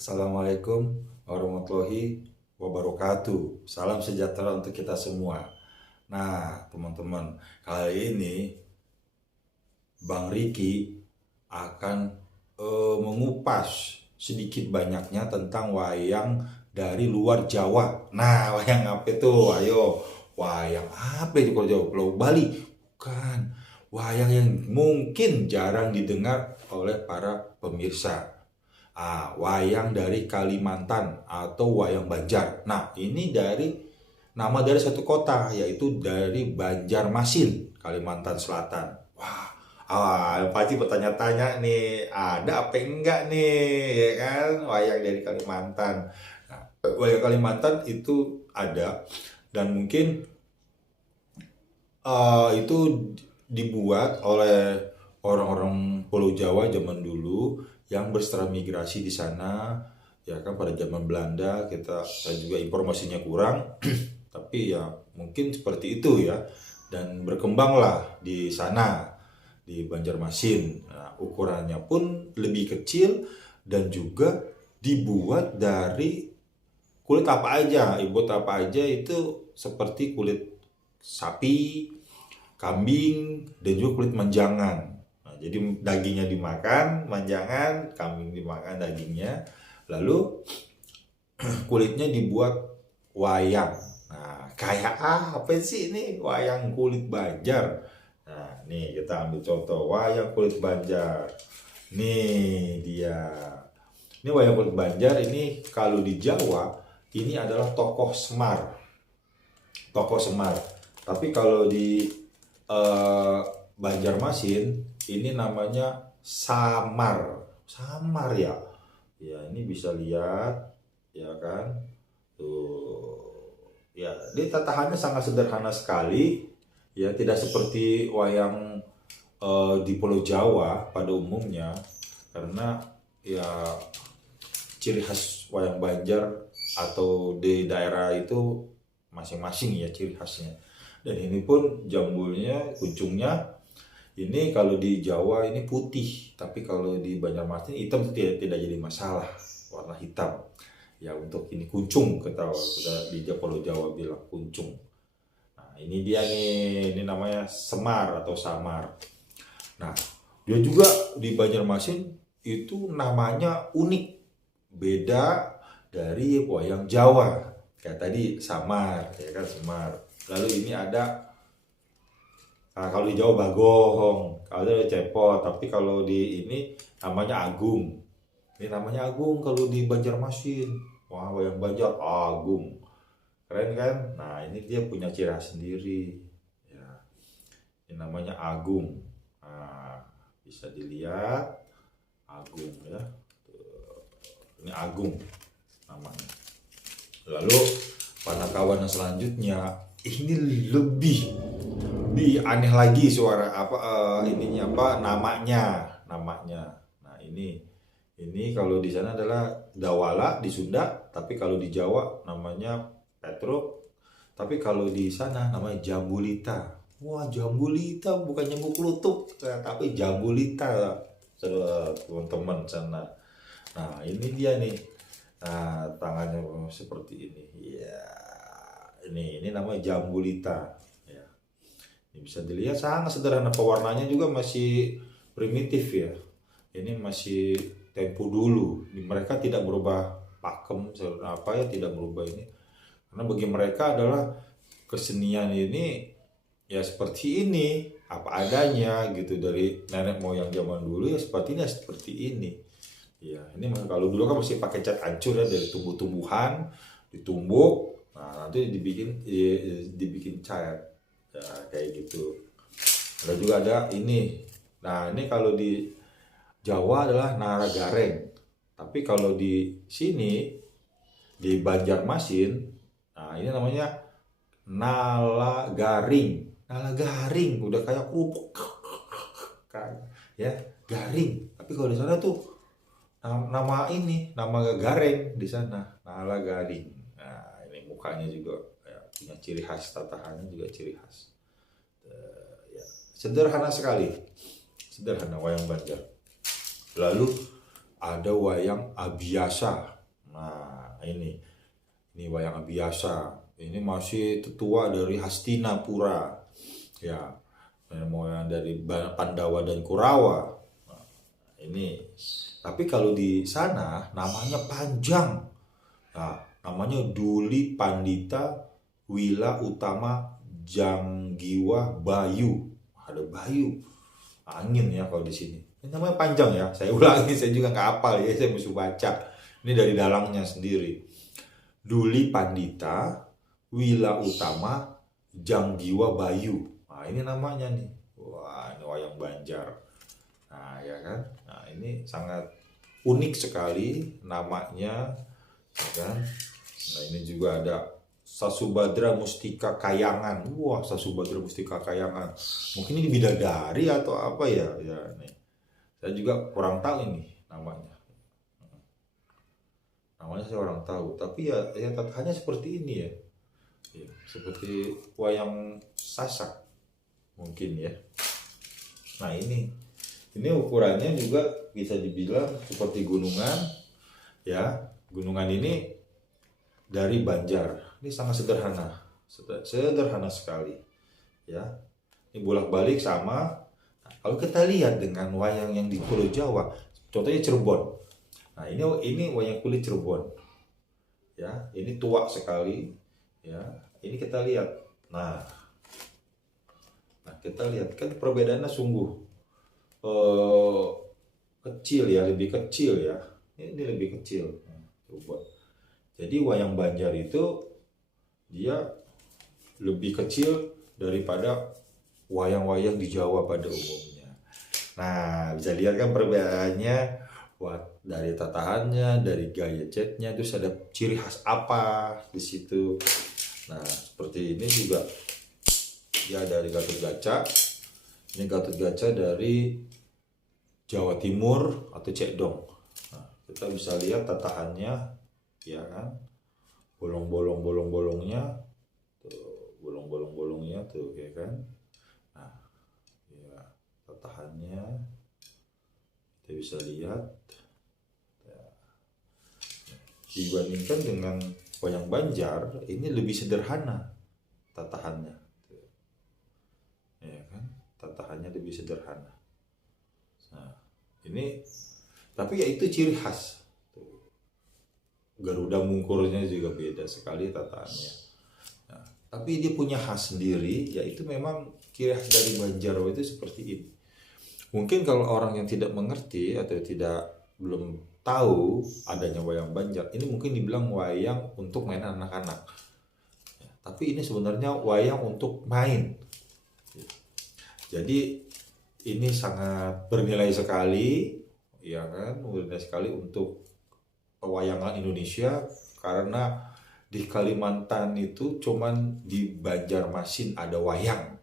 Assalamualaikum warahmatullahi wabarakatuh. Salam sejahtera untuk kita semua. Nah, teman-teman, kali ini Bang Riki akan mengupas sedikit banyaknya tentang wayang dari luar Jawa. Nah, wayang apa itu? Ayo, wayang apa di luar Jawa? Pulau Bali? Bukan. Wayang yang mungkin jarang didengar oleh para pemirsa. Wayang dari Kalimantan atau wayang Banjar. Nah, ini nama dari satu kota, yaitu dari Banjarmasin, Kalimantan Selatan. Pasti bertanya-tanya nih, ada apa enggak nih, ya kan? Wayang dari Kalimantan. Nah, wayang Kalimantan itu ada, dan mungkin itu dibuat oleh orang-orang Pulau Jawa zaman dulu yang bertransmigrasi di sana, ya kan, pada zaman Belanda. Saya juga informasinya kurang tapi ya mungkin seperti itu ya, dan berkembanglah di sana di Banjarmasin. Nah, ukurannya pun lebih kecil dan juga dibuat dari kulit apa aja, itu seperti kulit sapi, kambing, dan juga kulit menjangan. Nah, jadi dagingnya dimakan, menjangan, kambing dimakan dagingnya, lalu kulitnya dibuat wayang. Nah, kayak apa sih ini wayang kulit Banjar? Nah, nih kita ambil contoh wayang kulit Banjar. Nih dia. Ini wayang kulit Banjar ini kalau di Jawa ini adalah tokoh Semar. Tokoh Semar. Tapi kalau di eh, Banjarmasin ini namanya Samar. Samar ya. Ya, ini bisa lihat ya kan. Tuh. Ya, dia tatahannya sangat sederhana sekali. Ya, tidak seperti wayang di Pulau Jawa pada umumnya, karena ya ciri khas wayang Banjar atau di daerah itu masing-masing ya ciri khasnya. Dan ini pun jambulnya, kuncungnya ini kalau di Jawa ini putih, tapi kalau di Banjarmasin hitam, tidak jadi masalah, warna hitam. Ya, untuk ini kuncung, kita di Pulau Jawa bilang kuncung. Nah, ini dia nih, ini namanya Semar atau Samar. Nah, dia juga di Banjarmasin itu namanya unik, beda dari wayang Jawa. Kayak tadi Samar, ya kan, Semar. Lalu ini ada, kalau di Jawa Bagong, kalau di Cepot, tapi kalau di ini namanya Agung. Ini namanya Agung kalau di Banjarmasin. Wah, wayang Banjar Agung. Keren kan? Nah, ini dia punya ciri khas sendiri. Ya, ini namanya Agung. Nah, bisa dilihat Agung ya. Ini Agung namanya. Lalu pada kawan yang selanjutnya ini lebih aneh lagi, suara apa, ininya apa, namanya. Nah, ini kalau di sana adalah Dawala di Sunda, tapi kalau di Jawa namanya Petruk, tapi kalau di sana namanya Jambulita. Wah, Jambulita bukan nyamuk kelutuk, tapi Jambulita, teman-teman sana. Nah, ini dia nih. Nah, tangannya seperti ini. Ya, ini namanya Jambulita. Ya. Ini bisa dilihat sangat sederhana, pewarnanya juga masih primitif ya. Ini masih tempo dulu. Mereka tidak berubah pakem apa ya, tidak berubah ini. Karena bagi mereka adalah kesenian ini ya seperti ini, apa adanya gitu, dari nenek moyang zaman dulu ya seperti ini. Ya, ini kalau dulu kan masih pakai cat hancur ya, dari tumbuh-tumbuhan ditumbuk, nah nanti dibikin cat, ya, kayak gitu. Ada juga ada ini. Nah, ini kalau di Jawa adalah Nara Gareng, tapi kalau di sini di Banjarmasin, nah ini namanya Nala Garing. Nala Garing udah kayak kerupuk kan ya, garing. Tapi kalau di sana tuh nama Gareng di sana, Nala Garing. Nah, ini mukanya juga ya, punya ciri khas, tatahannya juga ciri khas. Ya, sederhana sekali, sederhana wayang Banjar. Lalu ada wayang Abiasa. Nah, ini wayang Abiasa. Ini masih tetua dari Hastinapura. Ya, nenek moyang dari Pandawa dan Kurawa. Nah, ini. Tapi kalau di sana namanya panjang. Nah, namanya Duli Pandita Wila Utama Janggiwa Bayu. Ada Bayu. Angin ya kalau di sini. Ini namanya panjang ya. Saya ulangi, saya juga nggak hafal ya. Saya mesti baca. Ini dari dalangnya sendiri. Duli Pandita Wila Utama Janggiwa Bayu. Nah, ini namanya nih. Wah, ini wayang Banjar. Nah, ya kan? Nah, ini sangat unik sekali namanya, ya kan? Nah, ini juga ada Sasubadra Mustika Kayangan. Wah, Sasubadra Mustika Kayangan. Mungkin ini bidadari atau apa ya? Ya, nih. Saya juga kurang tahu ini namanya. Namanya saya kurang tahu. Tapi ya tatahannya seperti ini ya. Ya, seperti wayang Sasak mungkin ya. Nah, ini ukurannya juga bisa dibilang seperti gunungan ya. Gunungan ini dari Banjar. Ini sangat sederhana sekali ya. Ini bolak-balik sama. Nah, kalau kita lihat dengan wayang yang di Pulau Jawa, contohnya Cirebon. Nah, ini wayang kulit Cirebon ya. Ini tua sekali ya. Ini kita lihat. Nah, kita lihat kan perbedaannya sungguh kecil ya, lebih kecil ya. Ini lebih kecil. Coba. Jadi wayang Banjar itu dia lebih kecil daripada wayang-wayang di Jawa pada umumnya. Nah, bisa lihat kan perbedaannya. Wah, dari tatahannya, dari gaya catnya, terus ada ciri khas apa di situ. Nah, seperti ini juga ya dari Gatotkaca. Ini Gatotkaca dari Jawa Timur atau Cekdong. Nah, kita bisa lihat tatahannya ya kan. Bolong-bolongnya tuh, bolong-bolongnya tuh ya kan. Nah, ya tatahannya kita bisa lihat ya. Dibandingkan dengan wayang Banjar, ini lebih sederhana tatahannya ya kan. Tatahannya lebih sederhana. Nah, ini tapi ya itu ciri khas. Garuda Mungkurnya juga beda sekali tatahannya. Nah, tapi dia punya khas sendiri, yaitu memang ciri khas dari Banjar itu seperti ini. Mungkin kalau orang yang tidak mengerti atau belum tahu adanya wayang Banjar, ini mungkin dibilang wayang untuk main anak-anak. Ya, tapi ini sebenarnya wayang untuk main. Jadi ini sangat bernilai sekali, ya kan, bernilai sekali untuk pewayangan Indonesia, karena di Kalimantan itu cuman di Banjarmasin ada wayang.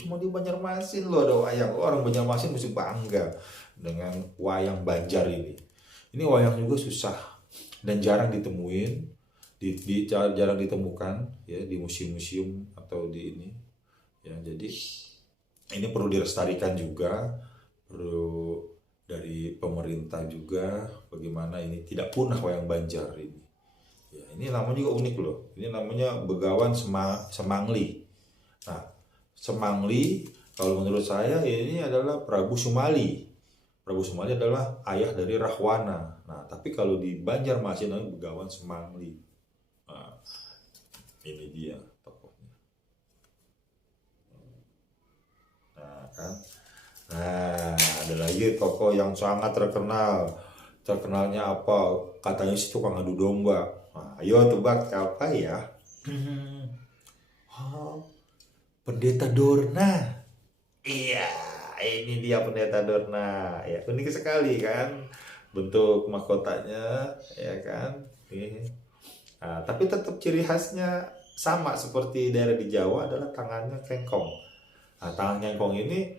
Cuma di Banjarmasin loh ada wayang. Orang Banjarmasin mesti bangga dengan wayang Banjar ini. Ini wayang juga susah dan jarang ditemuin, jarang ditemukan ya di museum-museum atau di ini. Ya, jadi ini perlu dilestarikan juga, perlu dari pemerintah juga bagaimana ini tidak punah wayang Banjar ini. Ya, ini namanya juga unik loh. Ini namanya Begawan Semangli. Nah, Semangli kalau menurut saya ini adalah Prabu Sumali. Prabu Sumali adalah ayah dari Rahwana. Nah, tapi kalau di Banjarmasin namanya Begawan Semangli. Nah, ini dia tokohnya. Nah, kan. Nah, ada lagi tokoh yang sangat terkenal. Terkenalnya apa? Katanya si tukang adu domba. Nah, ayo tebak siapa ya? Oh, Pendeta Dorna. Iya, ini dia Pendeta Dorna. Ya, unik sekali kan bentuk mahkotanya, ya kan? Nah, tapi tetap ciri khasnya sama seperti daerah di Jawa adalah tangannya kengkong. Nah, tangan kengkong ini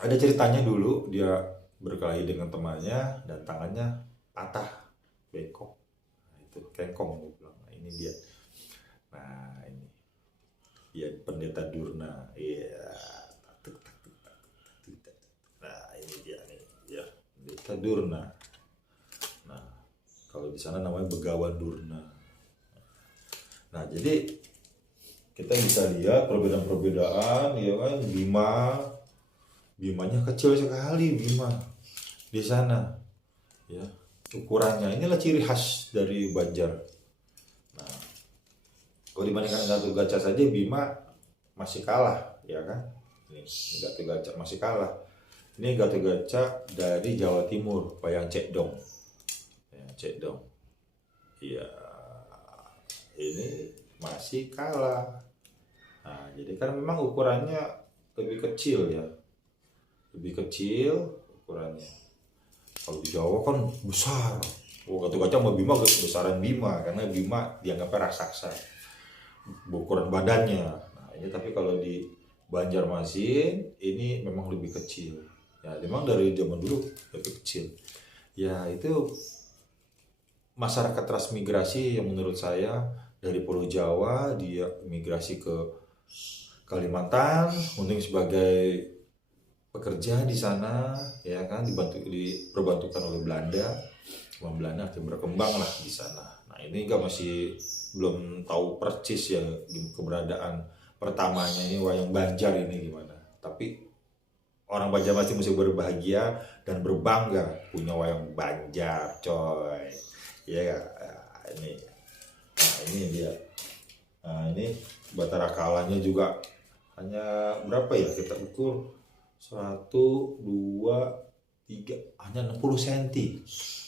ada ceritanya dulu, dia berkelahi dengan temannya dan tangannya patah, bengkok. Nah, itu kengkong dibilang. Nah, ini dia. Nah, ini dia Pendeta Durna. Iya. Nah, ini dia nih. Ya, Desa Durna. Nah, kalau di sana namanya Begawan Durna. Nah, jadi kita bisa lihat perbedaan-perbedaan, ya kan. Bimanya kecil sekali, Bima di sana, ya. Ukurannya inilah ciri khas dari Banjar. Nah, kalau dibandingkan Gatot-Kaca saja, Bima masih kalah, ya kan. Ini Gatot-Kaca masih kalah. Ini Gatot-Kaca dari Jawa Timur, Wayang Cekdong. Ya, Cekdong. Iya, ini masih kalah. Nah, jadi kan memang ukurannya lebih kecil, ya. Lebih kecil ukurannya. Kalau di Jawa kan besar. Gatot-Kaca sama Bima besaran Bima, karena Bima dianggapnya raksasa ukuran badannya. Nah, ini tapi kalau di Banjarmasin ini memang lebih kecil. Ya, memang dari zaman dulu lebih kecil. Ya, itu masyarakat transmigrasi yang menurut saya dari Pulau Jawa dia migrasi ke Kalimantan untuk sebagai pekerja di sana, ya kan, diperbantukan oleh Belanda. Belanda berkembang lah di sana. Nah, ini juga masih belum tahu persis ya keberadaan pertamanya ini wayang Banjar ini gimana. Tapi orang Banjar masih berbahagia dan berbangga punya wayang Banjar, coy. Ya, ini. Nah, ini dia. Nah, ini Batara Kalanya juga hanya berapa ya, kita ukur 1, 2, 3, hanya 60 cm.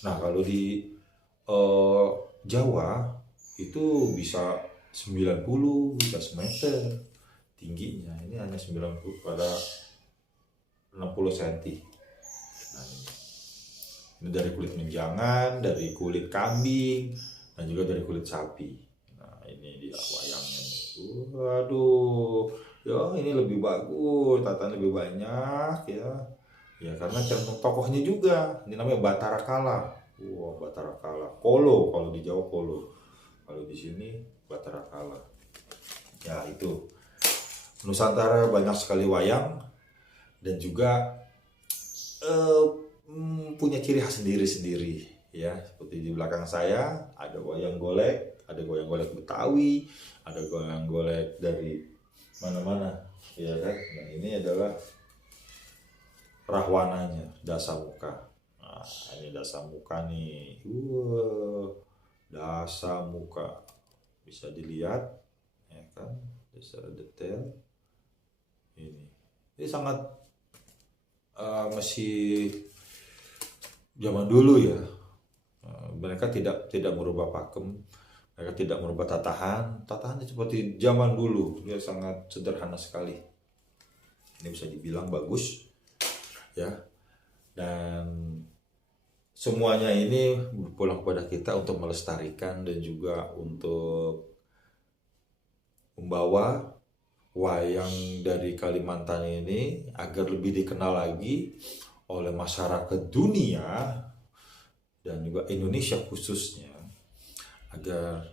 Nah, kalau di Jawa itu bisa 90, bisa semeter tingginya. Ini hanya 90 pada 60 cm. Nah, ini dari kulit menjangan, dari kulit kambing, dan juga dari kulit sapi. Nah, ini dia wayangnya nih. Waduh, ya ini lebih bagus, tatan lebih banyak, ya. Ya, karena tergantung tokohnya juga. Ini namanya Batara Kala. Wah, Batara Kala. Kolo, kalau di Jawa Kolo. Kalau di sini Batara Kala. Ya, itu. Nusantara banyak sekali wayang dan juga punya ciri khas sendiri-sendiri, ya. Seperti di belakang saya ada wayang golek, ada wayang golek Betawi, ada wayang golek dari mana-mana, ya kan. Nah, ini adalah rahwananya, Dasamuka. Nah, ini Dasamuka nih. Dasamuka. Bisa dilihat, ya kan, secara detail. Ini sangat masih zaman dulu, ya. Mereka tidak merubah pakem, mereka tidak merubah tatahannya seperti zaman dulu. Dia sangat sederhana sekali. Ini bisa dibilang bagus, ya. Dan semuanya ini berpulang kepada kita untuk melestarikan dan juga untuk membawa wayang dari Kalimantan ini agar lebih dikenal lagi oleh masyarakat dunia dan juga Indonesia khususnya, agar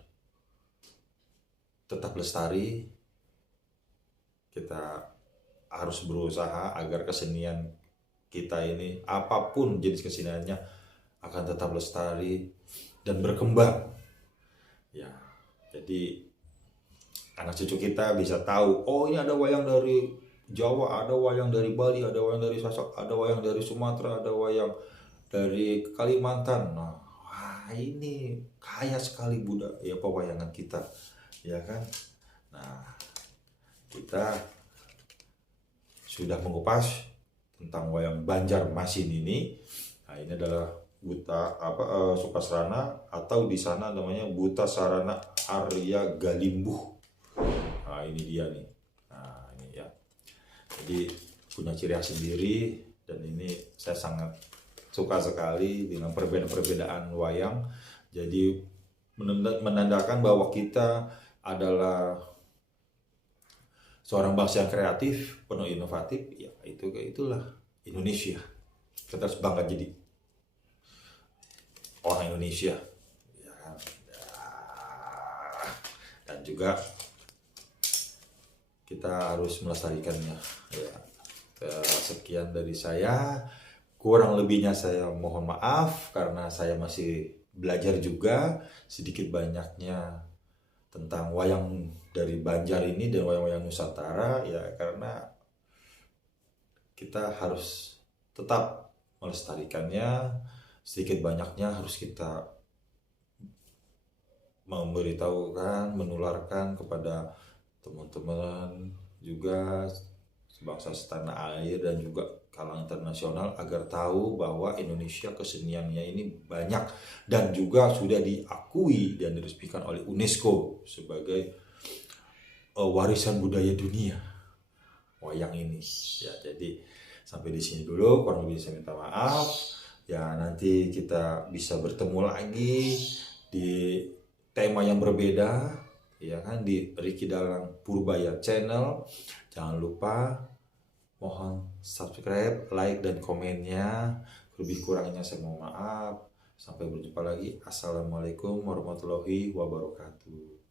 tetap lestari. Kita harus berusaha agar kesenian kita ini, apapun jenis keseniannya, akan tetap lestari dan berkembang, ya. Jadi anak cucu kita bisa tahu, oh ini ada wayang dari Jawa, ada wayang dari Bali, ada wayang dari Sasak, ada wayang dari Sumatera, ada wayang dari Kalimantan. Nah, wah, ini kaya sekali budaya pewayangan kita, ya kan. Nah, kita sudah mengupas tentang wayang Banjarmasin ini. Nah, ini adalah Sukasarana, atau di sana namanya Buta Sarana Arya Galimbuh. Nah, ini dia nih. Nah, ini ya. Jadi punya ciri khas sendiri, dan ini saya sangat suka sekali dengan perbedaan-perbedaan wayang. Jadi menandakan bahwa kita adalah seorang bangsa yang kreatif, penuh inovatif. Ya, itulah Indonesia. Kita harus bangga jadi orang Indonesia, ya. Dan juga kita harus melestarikannya, ya. Sekian dari saya, Kurang lebihnya saya mohon maaf karena saya masih belajar juga sedikit banyaknya tentang wayang dari Banjar ini dan wayang-wayang Nusantara ya, karena kita harus tetap melestarikannya, sedikit banyaknya harus kita memberitahukan, menularkan kepada teman-teman juga sebangsa setanah air dan juga kalangan internasional agar tahu bahwa Indonesia keseniannya ini banyak dan juga sudah diakui dan diresmikan oleh UNESCO sebagai warisan budaya dunia wayang ini ya. Jadi sampai di sini dulu, kurang lebih saya minta maaf ya. Nanti kita bisa bertemu lagi di tema yang berbeda ya kan, di Ricky Dalang Purbaya channel. Jangan lupa mohon subscribe, like, dan komennya. Lebih kurangnya saya mohon maaf. Sampai berjumpa lagi. Assalamualaikum warahmatullahi wabarakatuh.